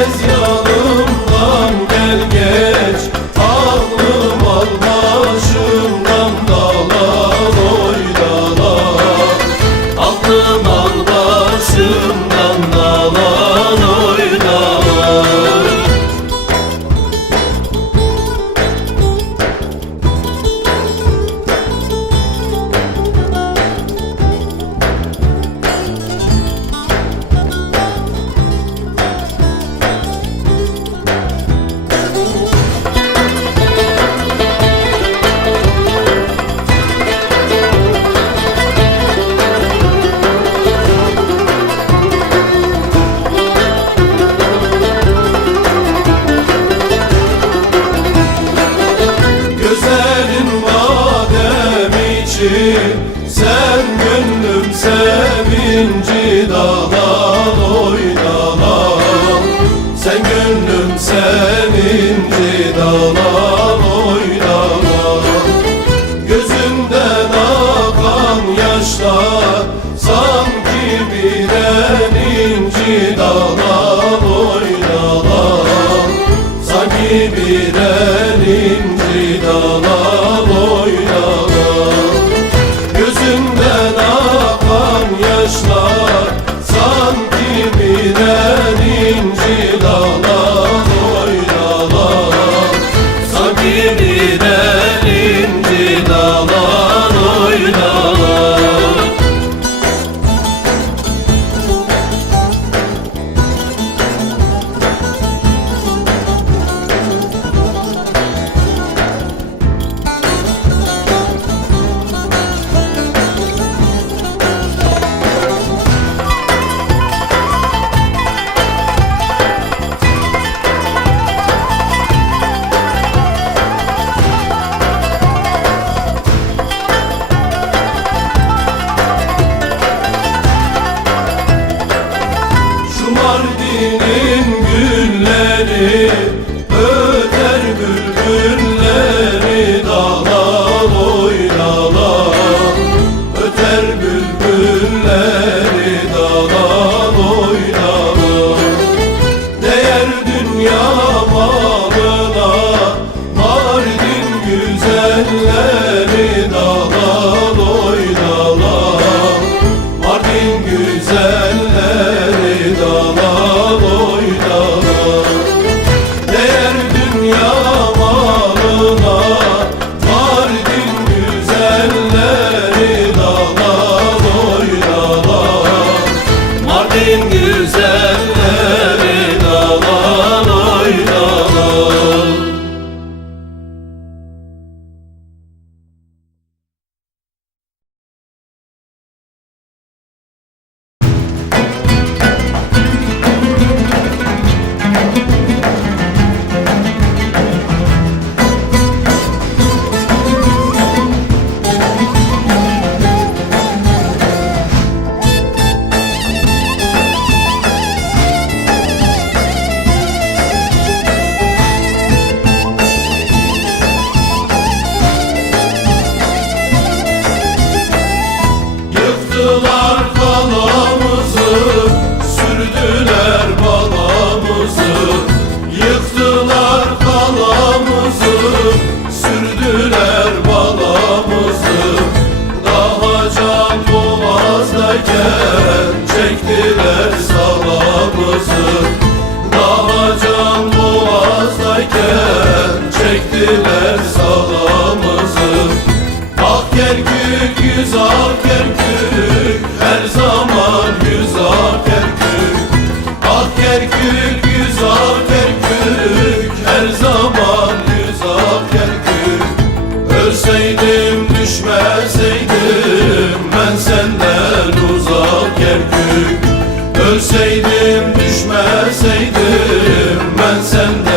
is Sen gönlüm sevinci dalan oy dalan Sen gönlüm sevinci dalan oy dalan Gözümden akan yaşlar sanki bir inci dalan Menina Seni Sensen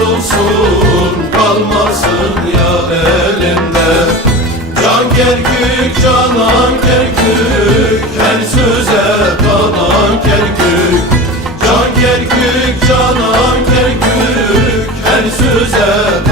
olsun kalmasın ya elinde Can kerkük canan kerkük her söze kanan kerkük. Can kerkük canan kerkük her söze